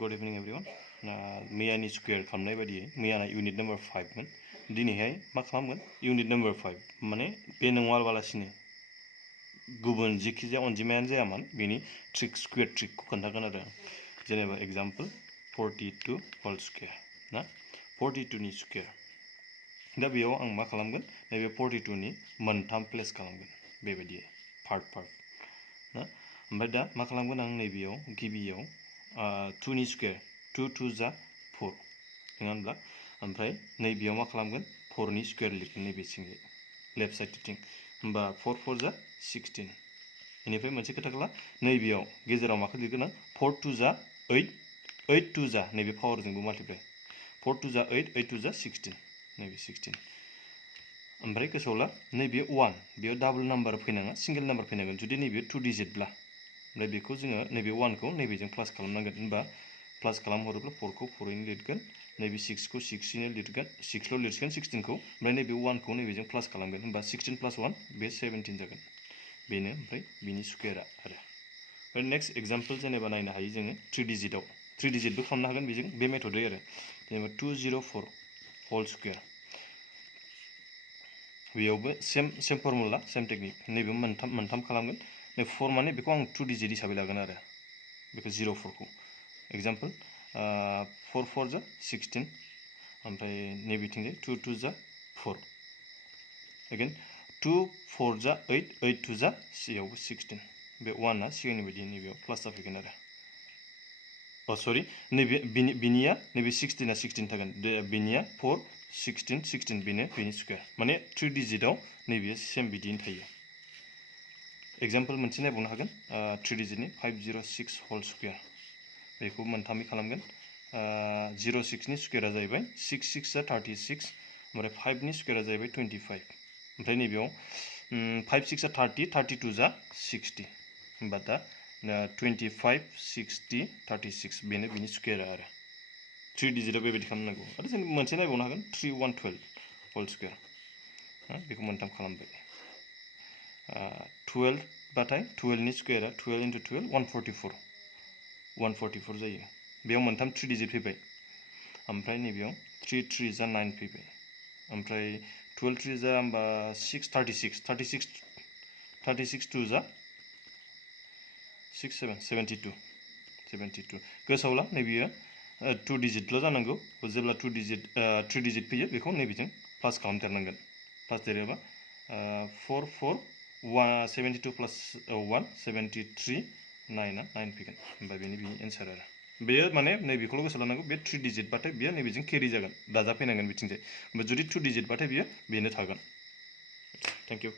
Good evening everyone. मैयानि square खालामनाय बायदियै मैयाना unit number 5 मोन दिनैहाय मा खालामगोन यूनिट नम्बर 5 माने बे नङाबालासिनो गुबुन जिखिजाया अनजिमायानो जायामोन बेनि ट्रिक स्क्वायर ट्रिकखौ खोन्थागोन आरो जेनेबा एग्जांपल 42 होल स्क्वायर ना 42 नि स्क्वायर दा बेयाव आं मा खालामगोन नैबे 42 नि मोनथाम प्लेस खालामगोन बेबायदि पार्ट ना ओमफ्राय दा मा खालामगोन आं नैबेयाव गिबियाव 2 नि स्क्वायर 2 2 जा 4 नङा होनब्ला ओमफ्राय नैबेयाव मा खालामगोन 4 नि स्क्वायर लिरगोन नैबे सिंगे लेफ्ट साइडथिं होमबा 4 4 जा 16 बेनिफ्राय मोनसे खोथाखौ ला नैबेयाव गेजेराव माखौ लिरगोन आं 4 2 जा 8 8 2 जा नैबे पावारजोंबो माल्टिप्लाय 4 2 जा 8 8 2 जा 16 नैबे 16 ओमफ्राय गोसोआव ला नैबे 1 बेयाव डाबल नाम्बार फैनाङा सिंगल नाम्बार फैनांगोन जुदि नैबे 2 डिजिटब्ला ओमफ्राय बेखौ जोङो नैबे 1 खौ नैबेजों प्लास खालामनांगोन होनबा प्लास खालामहरोब्ला 4 खौ 4 नो लिरगोन नैबे 6 खौ 6 नो लिरगोन 6 ल' लिरसिगोन 16 खौ ओमफ्राय नैबे 1 खौ नैबेजों प्लास खालामगोन होनबा 16 + 1 बे 17 जागोन बेनो ओमफ्राय बिनि स्क्वायरआ आरो ओमफ्राय नेक्स्ट एग्जांपल जेनेबा नायनो हायो जोङो 3 डिजिटआव 3 डिजिटबो खालामनो हागोन बेजों बे मेथडै आरो जेनेबा 204 होल स्क्वायर बेयावबो सेम फर्मुला सेम टेकनिक नैबे मोनथाम खालामगोन नै 4 माने बेखौ आं 2 डिजिट हिसाबै लागोन आरो बेखौ 04 खौ एग्जांपल 4 4 जा 16 ओमफ्राय नैबेथिंजाय 2 2 जा 4 अगेन 2 4 जा 8 8 2 जा यावबो 16 बे 1 आ सिगांनि बायदि नैबेयाव प्लास जाफैगोन आरो सरि नैबे बिनिया नैबे 16 आ 16 थागोन बिनिया 4 16 16 बेनो बेनि स्क्वायर माने 3 डिजिटआव नैबे सेम बिदिनो थायो एग्जांपल मोनसे नायबावनो हागोन 3 डिजिटनि 506 होल स्क्वायर बेखौ मोनथामै खालामगोन 06 नि स्क्वायरआ जाहैबाय 6 6 जा 36 ओमफ्राय 5 नि स्क्वायरआ जाहैबाय 25 ओमफ्राय नैबेयाव 5 6 आ 30 32 जा 60 होमबा दा 25 60 36 बेनो बिनि स्क्वायरआ आरो 3 डिजिटआव बेबायदि खालामनांगौ आरो जों मोनसे नायबावनो हागोन 3112 होल स्क्वायर बेखौ मोनथाम खालामबाय 12 बाथाय 12 नि स्क्वायरआ 12 × 12 144 जायो बेयाव मोनथाम 3 डिजिट फैबाय ओमफ्राय नैबेयाव 3 3 जा 9 फैबाय ओमफ्राय 12 3 जा होमबा 6 36 2 जा 6 7 72 गोसोआव ला नैबेयो 2 डिजिटल' जानांगौ जेब्ला 3 डिजिट फैयो बेखौ नैबेजों प्लास खालामदेरनांगोन प्लास देरोबा 4 4 72 + 1 73 9 9 फैगोन होमबा बेनि एन्सार आरो बेयो माने नैबेखौल' गोसोआव लानांगौ बे 3 डिजिट बाथाय बेयो नैबेजों केरि जागोन दाजाबफैनांगोन बिथिंजाय जुदि 2 डिजिट बाथाय बेयो बेनो थागोन थेंक इउ